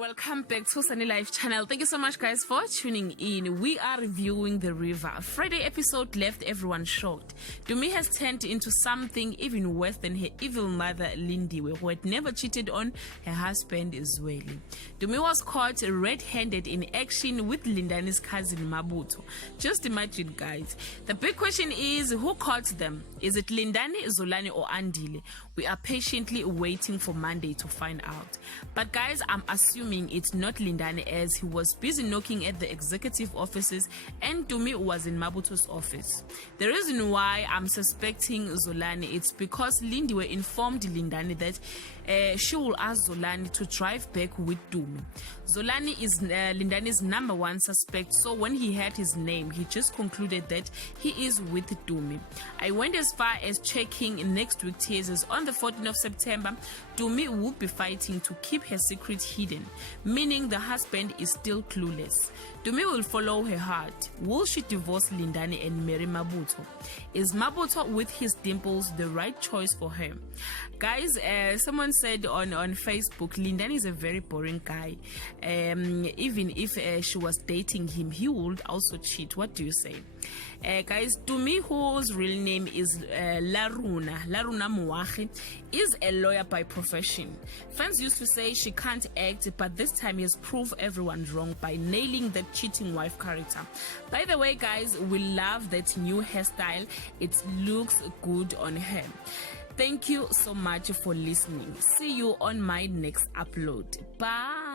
Welcome back to Sunny Life channel. Thank you so much guys for tuning in. We are reviewing The River. Friday episode left everyone shocked. Dumi has turned into something even worse than her evil mother Lindiwe, who had never cheated on her husband Zweli. Dumi was caught red-handed in action with Lindani's cousin Mabuto. Just imagine guys. The big question is, who caught them? Is it Lindani, Zolani or Andile? We are patiently waiting for Monday to find out. But guys, I'm assuming it's not Lindani, as he was busy knocking at the executive offices and Dumi was in Mabuto's office. The reason why I'm suspecting Zolani, it's because Lindiwe informed Lindani that she will ask Zolani to drive back with Dumi. Zolani is Lindani's number one suspect, so when he heard his name, he just concluded that he is with Dumi. I went as far as checking next week teasers on the 14th of September. Dumi will be fighting to keep her secret hidden, meaning the husband is still clueless. Dumi will follow her heart. Will she divorce Lindani and marry Mabuto? Is Mabuto with his dimples the right choice for her? Guys, someone said on Facebook, Lindani is a very boring guy. Even if she was dating him, he would also cheat. What do you say? Guys, Dumi, whose real name is Laruna Muwachi, is a lawyer by profession. Fans used to say she can't act, but this time he has proved everyone wrong by nailing the cheating wife character. By the way guys, we love that new hairstyle. It looks good on her. Thank you so much for listening. See you on my next upload. Bye.